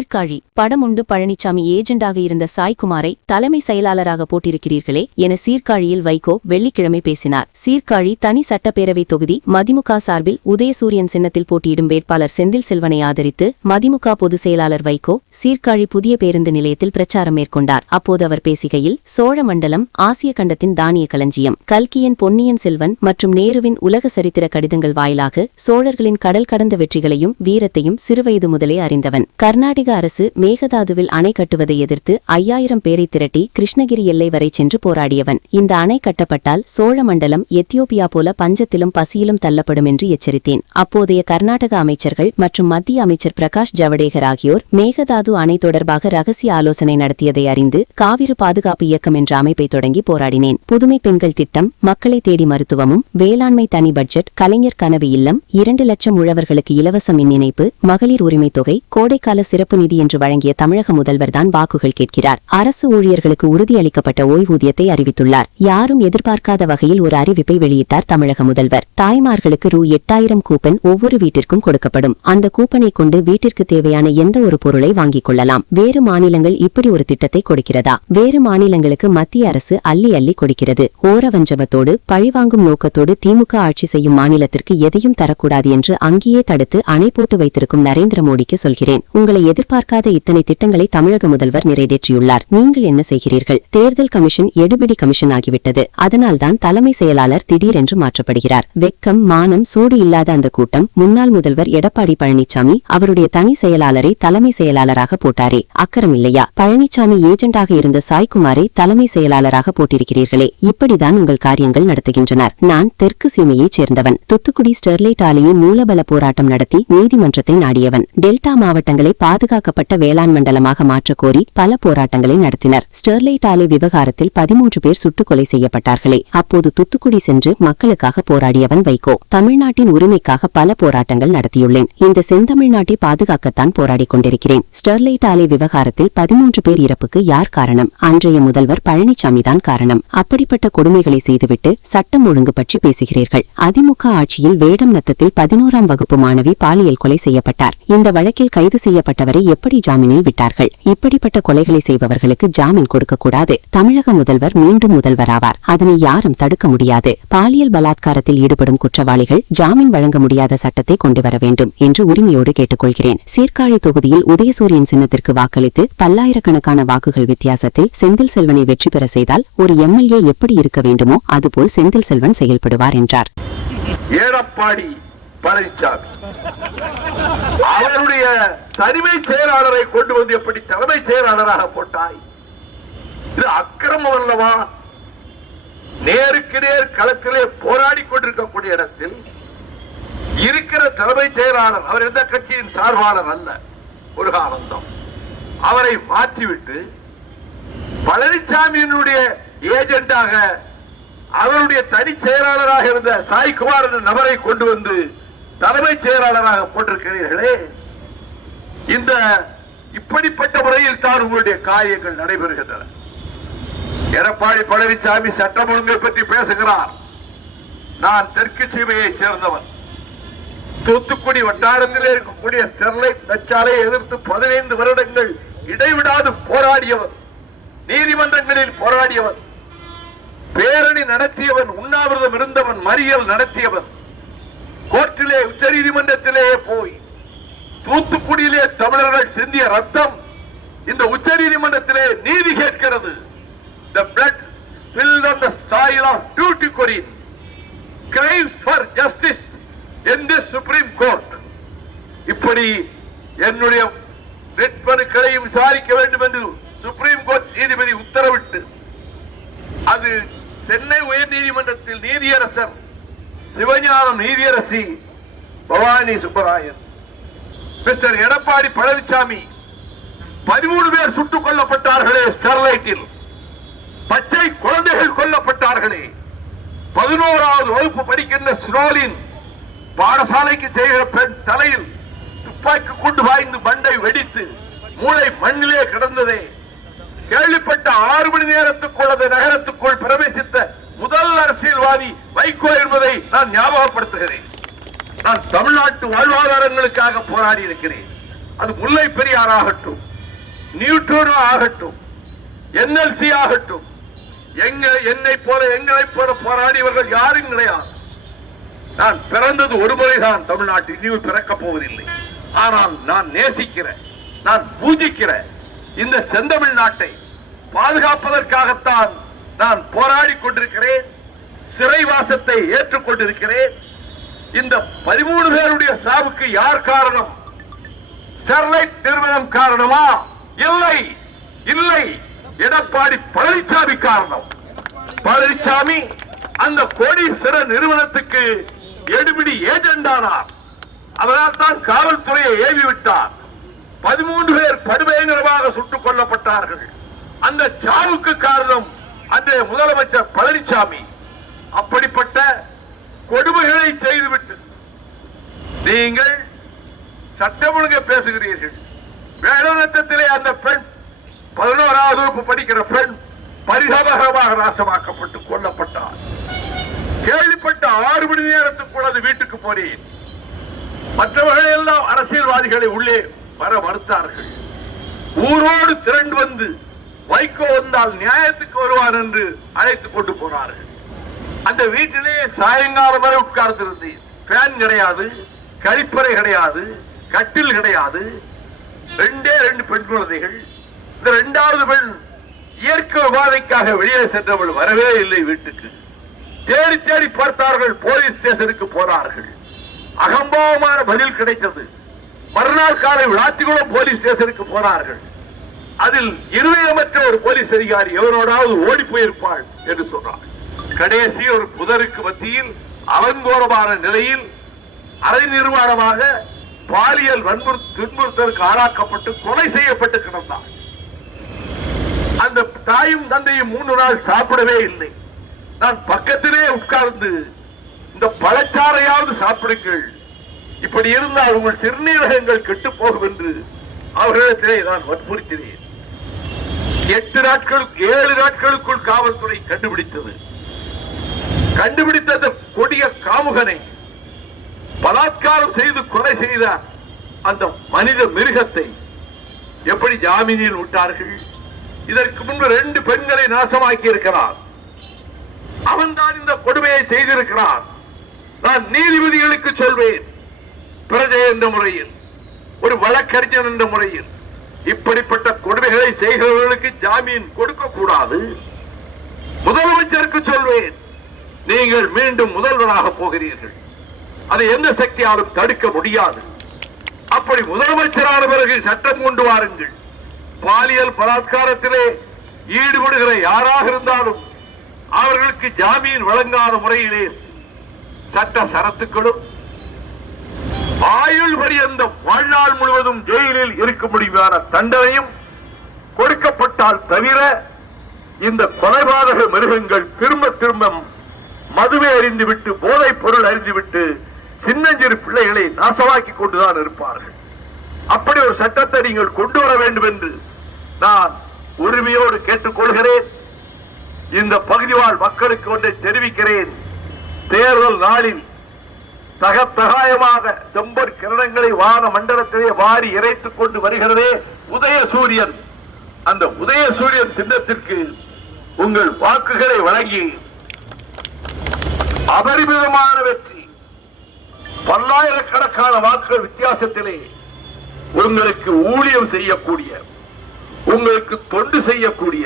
சீர்காழி படமுண்டு பழனிசாமி ஏஜெண்டாக இருந்த சாய்குமாரை தலைமை செயலாளராக போட்டிருக்கிறீர்களே என சீர்காழியில் வைகோ வெள்ளிக்கிழமை பேசினார். சீர்காழி தனி சட்டப்பேரவை தொகுதி மதிமுக சார்பில் உதயசூரியன் சின்னத்தில் போட்டியிடும் வேட்பாளர் செந்தில் செல்வனை ஆதரித்து மதிமுக பொதுச் செயலாளர் வைகோ சீர்காழி புதிய பேருந்து நிலையத்தில் பிரச்சாரம் மேற்கொண்டார். அப்போது அவர் பேசுகையில், சோழமண்டலம் ஆசிய கண்டத்தின் தானிய களஞ்சியம், கல்கியின் பொன்னியின் செல்வன் மற்றும் நேருவின் உலக சரித்திர கடிதங்கள் வாயிலாக சோழர்களின் கடல் கடந்த வெற்றிகளையும் வீரத்தையும் சிறுவயது முதலே அறிந்தவன். கர்நாடக அரசு மேகதாதுவில் அணை கட்டுவதை எதிர்த்து 5000 பேரை திரட்டி கிருஷ்ணகிரி எல்லை வரை சென்று போராடியவன். இந்த அணை கட்டப்பட்டால் சோழமண்டலம் எத்தியோப்பியா போல பஞ்சத்திலும் பசியிலும் தள்ளப்படும் என்று எச்சரித்தேன். அப்போதைய கர்நாடக அமைச்சர்கள் மற்றும் மத்திய அமைச்சர் பிரகாஷ் ஜவடேகர் ஆகியோர் மேகதாது அணை தொடர்பாக ரகசிய ஆலோசனை நடத்தியதை அறிந்து காவிரி பாதுகாப்பு இயக்கம் என்ற அமைப்பை தொடங்கி போராடினேன். புதுமை பெண்கள் திட்டம், மக்களை தேடி மருத்துவமும், வேளாண்மை தனி பட்ஜெட், கலைஞர் கனவு இல்லம், 2 லட்சம் உழவர்களுக்கு இலவச மின் இணைப்பு, மகளிர் உரிமை தொகை, கோடைக்கால சிறப்பு நிதி என்று வழங்கிய தமிழக முதல்வர்தான் வாக்குகள் கேட்கிறார். அரசு ஊழியர்களுக்கு உறுதியளிக்கப்பட்ட ஓய்வூதியத்தை அறிவித்துள்ளார். யாரும் எதிர்பார்க்காத வகையில் ஒரு அறிவிப்பை வெளியிட்டார் தமிழக முதல்வர். தாய்மார்களுக்கு ரூ.8000 கூப்பன் ஒவ்வொரு வீட்டிற்கும் கொடுக்கப்படும். அந்த கூப்பனை கொண்டு வீட்டிற்கு தேவையான எந்த ஒரு பொருளை வாங்கிக் கொள்ளலாம். வேறு மாநிலங்கள் இப்படி ஒரு திட்டத்தை கொடுக்கிறதா? வேறு மாநிலங்களுக்கு மத்திய அரசு அள்ளி அள்ளி கொடுக்கிறது. ஓரவஞ்சகத்தோடு பழிவாங்கும் நோக்கத்தோடு திமுக ஆட்சி செய்யும் மாநிலத்திற்கு எதையும் தரக்கூடாது என்று அங்கேயே தடுத்து அணை போட்டு வைத்திருக்கும் நரேந்திர மோடிக்கு சொல்கிறேன், உங்களை எதிர்பார்க்காத இத்தனை திட்டங்களை தமிழக முதல்வர் நிறைவேற்றியுள்ளார். நீங்கள் என்ன செய்கிறீர்கள்? தேர்தல் கமிஷன் எடுபிடி கமிஷன் ஆகிவிட்டது. அதனால்தான் தலைமை செயலாளர் திடீரென்று மாற்றப்படுகிறார். வெக்கம் மானம் சூடு இல்லாத அந்த கூட்டம் முன்னாள் முதல்வர் எடப்பாடி பழனிசாமி அவருடைய தனி செயலாளரை தலைமை செயலாளராக போட்டாரே, அக்கறம் இல்லையா? பழனிசாமி ஏஜெண்டாக இருந்த சாய்குமாரை தலைமை செயலாளராக போட்டிருக்கிறீர்களே, இப்படிதான் உங்கள் காரியங்கள் நடத்துகின்றனர். நான் தெற்கு சீமையைச் சேர்ந்தவன். தூத்துக்குடி ஸ்டெர்லைட் ஆலையை மூலபல போராட்டம் நடத்தி நீதிமன்றத்தை நாடியவன். டெல்டா மாவட்டங்களை பாதுகாக்கப்பட்ட வேளாண் மண்டலமாக மாற்றக் கோரி பல போராட்டங்களை நடத்தினர். ஸ்டெர்லைட் ஆலை விவகாரத்தில் 13 பேர் சுட்டுக் கொலை செய்யப்பட்டார்களே, அப்போது தூத்துக்குடி சென்று மக்களுக்காக போராடியவன் வைகோ. தமிழ்நாட்டின் உரிமைக்காக பல போராட்டங்கள் நடத்தியுள்ளேன். இந்த செந்தமிழ்நாட்டை பாதுகாக்கத்தான் போராடிக் கொண்டிருக்கிறேன். ஸ்டெர்லைட் ஆலை விவகாரத்தில் 13 பேர் இறப்புக்கு யார் காரணம்? அன்றைய முதல்வர் பழனிசாமிதான் காரணம். அப்படிப்பட்ட கொடுமைகளை செய்துவிட்டு சட்டம் ஒழுங்கு பற்றி பேசுகிறீர்கள். அதிமுக ஆட்சியில் வேடம் நத்தத்தில் 11ஆம் வகுப்பு மாணவி பாலியல் கொலை செய்யப்பட்டார். இந்த வழக்கில் கைது செய்யப்பட்டவரை எப்படி ஜாமீனில் விட்டார்கள்? இப்படிப்பட்ட கொலைகளை செய்பவர்களுக்கு ஜாமீன் கொடுக்கக்கூடாது. தமிழக முதல்வர் மீண்டும் முதல்வராவார். அதனை யாரும் தடுக்க முடியாது. பாலியல் பலாத்காரத்தில் ஈடுபடும் குற்றவாளிகள் ஜாமீன் வழங்க முடியாத சட்டத்தை கொண்டு வர வேண்டும் என்று உரிமையோடு கேட்டுக்கொள்கிறேன். சீர்காழி தொகுதியில் உதயசூரியன் சின்னத்திற்கு வாக்களித்து பல்லாயிரக்கணக்கான வாக்குகள் வித்தியாசத்தில் செந்தில் செல்வனை வெற்றி பெற செய்தால் ஒரு எம்எல்ஏ எப்படி இருக்க வேண்டுமோ அதுபோல் செந்தில் செல்வன் செயல்படுவார் என்றார். எடப்பாடி பழனிசாமி அவருடைய தலைமை செயலாளரை கொண்டு வந்து எப்படி தலைமை செயலாளராக போட்டாய்? இது அக்கிரமம் அல்லவா? நேருக்கு நேர் களத்திலே போராடி கொண்டிருக்கக்கூடிய இடத்தில் இருக்கிற தலைமை செயலாளர், அவர் எந்த கட்சியின் சார்பாளர் அல்ல, முருகானந்தம், அவரை மாற்றிவிட்டு பழனிசாமியினுடைய ஏஜெண்டாக அவருடைய தனி செயலாளராக இருந்த சாய்குமார் என்ற நபரை கொண்டு வந்து தலைமை செயலாளராக போட்டிருக்கிறீர்களே, இந்த இப்படிப்பட்ட முறையில் தான் உங்களுடைய காரியங்கள் நடைபெறுகின்றன. எடப்பாடி பழனிசாமி சட்டம் ஒழுங்கை பற்றி பேசுகிறார். நான் தெற்கு சீமையைச் சேர்ந்தவன். தூத்துக்குடி வட்டாரத்திலே இருக்கக்கூடிய ஸ்டெர்லைட் நச்சாலையை எதிர்த்து 15 வருடங்கள் இடைவிடாது போராடியவன், நீதிமன்றங்களில் போராடியவன், பேரணி நடத்தியவன், உண்ணாவிரதம் இருந்தவன், மறியல் நடத்தியவன், கோர்ட்டிலே உச்ச நீதிமன்றத்திலே போய் தூத்துக்குடியிலே தமிழர்கள் சிந்திய ரத்தம் இந்த உச்ச நீதிமன்றத்திலே நீதி கேட்கிறது. The blood spilled on the soil of Tuticorin cries for justice in the Supreme Court. இப்படி என்னுடைய வெட்பணுக்களை விசாரிக்க வேண்டும் என்று சுப்ரீம் கோர்ட் நீதிபதி உத்தரவிட்டு அது சென்னை உயர் நீதிமன்றத்தில் நீதியரசர் சிவஞானம், நீதியரசி பவானி சுப்பராயன், மிஸ்டர் எடப்பாடி பழனிசாமி 13 பேர் சுட்டுக் கொல்லப்பட்டார்களே ஸ்டெர்லைட்டில், பச்சை குழந்தைகள் கொல்லப்பட்டார்களே, 11வது வகுப்பு படிக்கின்ற ஸ்னோலின் பாடசாலைக்கு செய்கிற பெண் தலையில் துப்பாக்கி கொண்டு பாய்ந்து மண்டை வெடித்து மூளை மண்ணிலே கிடந்ததே, கேள்விப்பட்ட 6 மணி நேரத்துக்குள் அந்த நகரத்துக்குள் பிரவேசித்த முதல் அரசியல்வாதி வைகோ என்பதை நான் ஞாபகப்படுத்துகிறேன். நான் தமிழ்நாட்டு வாழ்வாதாரங்களுக்காக போராடி இருக்கிறேன். அது முல்லை பெரியார் ஆகட்டும், நியூட்ரோனோ ஆகட்டும், NLC ஆகட்டும், எங்களைப் போல போராடியவர்கள் யாரும் கிடையாது. நான் பிறந்தது ஒரு முறைதான் தமிழ்நாட்டில், இனியும் பிறக்கப் போவதில்லை. ஆனால் நான் நேசிக்கிறேன், நான் பூஜிக்கிறேன் இந்த செந்தமிழ் நாட்டை பாதுகாப்பதற்காகத்தான் நான் போராடி கொண்டிருக்கிறேன். சிறைவாசத்தை ஏற்றுக்கொண்டிருக்கிறேன். இந்த 13 பேருடைய சாவுக்கு யார் காரணம்? ஸ்டெர்லைட் நிறுவனம் காரணமா? இல்லை, இல்லை, எடப்பாடி பழனிசாமி காரணம். பழனிசாமி அந்த கோடீஸ்வர நிறுவனத்துக்கு எடுபிடி ஏஜெண்டானார். அதனால் தான் காவல்துறையை ஏவி விட்டார். 13 பேர் படுபயங்கரமாக சுட்டுக் கொல்லப்பட்டார்கள். அந்த சாவுக்கு காரணம் அன்றைய முதலமைச்சர் பழனிசாமி. அப்படிப்பட்ட கொடுமைகளை செய்துவிட்டு நீங்கள் சட்டம் ஒழுங்கை பேசுகிறீர்கள். வேடநத்தத்திலே அந்த பெண் 11ஆவது வகுப்பு படிக்கிற பெண் பரிதாபகரமாக நாசமாக்கப்பட்டு கொல்லப்பட்டார். கேள்விப்பட்ட 6 மணி நேரத்துக்குள் அது வீட்டுக்கு போனேன். மற்றவர்கள் எல்லாம் அரசியல்வாதிகளை உள்ளே வர மறுத்தார்கள். ஊரோடு திரண்டு வந்து வைகோ வந்தால் நியாயத்துக்கு வருவார் என்று அழைத்துக் கொண்டு போனார்கள். அந்த வீட்டிலேயே சாயங்காலம் வரை உட்கார்ந்திருந்தேன். ஃபேன் கிடையாது, கழிப்பறை கிடையாது, கட்டில் கிடையாது. 2 பெண் குழந்தைகள். இந்த 2வது பெண் இயற்கை உபாதைக்காக வெளியே சென்றவள் வரவே இல்லை வீட்டுக்கு. தேடி தேடி பார்த்தார்கள். போலீஸ் ஸ்டேஷனுக்கு போனார்கள். அகம்பாவமான பதில் கிடைத்தது. மறுநாள் காலை விளாத்திக்குளம் போலீஸ் ஸ்டேஷனுக்கு போனார்கள். அதில் இருதயமற்ற ஒரு போலீஸ் அதிகாரி எவரோடாவது ஓடி போயிருப்பாள் என்று சொன்னார். கடைசி ஒரு புதருக்கு மத்தியில் அலங்கோலமான நிலையில் அரை நிர்வாணமாக பாலியல் துன்புறுத்தலுக்கு ஆளாக்கப்பட்டு கொலை செய்யப்பட்டு கிடந்தார். அந்த தாயும் தந்தையும் 3 நாள் சாப்பிடவே இல்லை. நான் பக்கத்திலே உட்கார்ந்து இந்த பழச்சாறையாவது சாப்பிடுங்கள், இப்படி இருந்தால் உங்கள் சிறுநீரகங்கள் கெட்டு போகும் என்று அவர்களிடத்திலே நான் வற்புறுத்தினேன். 7 நாட்களுக்குள் காவல்துறை கண்டுபிடித்தது. கண்டுபிடித்த அந்த கொடிய காமுகனை, பலாத்காரம் செய்து கொலை செய்த அந்த மனித மிருகத்தை எப்படி ஜாமீனில் விட்டார்கள்? இதற்கு முன்பு 2 பெண்களை நாசமாக்கி இருக்கிறார். அவன்தான் இந்த கொடுமையை செய்திருக்கிறான். நான் நீதிபதிகளுக்கு சொல்வேன், பிரஜை என்ற முறையில், ஒரு வழக்கறிஞர் என்ற முறையில், இப்படிப்பட்ட கொடுமைகளை செய்கிறவர்களுக்கு ஜாமீன் கொடுக்க கூடாது. முதலமைச்சருக்கு சொல்வேன், நீங்கள் மீண்டும் முதல்வராக போகிறீர்கள். அதை எந்த சக்தியாலும் தடுக்க முடியாது. அப்படி முதலமைச்சரான பிறகு சட்டம் கொண்டு வாருங்கள். பாலியல் பலாத்காரத்திலே ஈடுபடுகிற யாராக இருந்தாலும் அவர்களுக்கு ஜாமீன் வழங்காத முறையிலே சட்ட சரத்துக்களும் ஆயுள் பரியந்த வாழ்நாள் முழுவதும் ஜெயிலில் இருக்க முடியாத தண்டனையும் கொடுக்கப்பட்டால் தவிர இந்த கொலைபாதக மிருகங்கள் திரும்ப திரும்ப மதுவை அறிந்துவிட்டு, போதைப் பொருள் அறிந்துவிட்டு சின்னஞ்சிறு பிள்ளைகளை நாசமாக்கி கொண்டுதான் இருப்பார்கள். அப்படி ஒரு சட்டத்தை நீங்கள் கொண்டு வர வேண்டும் என்று நான் உரிமையோடு கேட்டுக்கொள்கிறேன். இந்த பகுதி வாழ் மக்களுக்கு ஒன்றை தெரிவிக்கிறேன். தேர்தல் நாளில் தகத்தகாயமாக செம்பர் கிரணங்களை வான மண்டலத்திலே வாரி இறைத்துக் கொண்டு வருகிறதே உதயசூரியன். அந்த உதயசூரியன் சின்னத்திற்கு உங்கள் வாக்குகளை வழங்கி அபரிமிதமான வெற்றி, பல்லாயிரக்கணக்கான வாக்குகள் வித்தியாசத்திலே உங்களுக்கு ஊழியம் செய்யக்கூடிய, உங்களுக்கு தொண்டு செய்யக்கூடிய,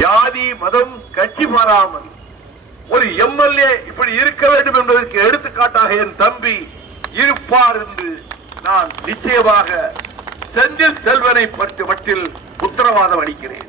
ஜாதி மதம் கட்சி மாறாமல் ஒரு எம்எல்ஏ இப்படி இருக்க வேண்டும் என்பதற்கு எடுத்துக்காட்டாக என் தம்பி இருப்பார் என்று நான் நிச்சயமாக செந்தில் செல்வனை பற்றி மட்டில் உத்தரவாதம் அளிக்கிறேன்.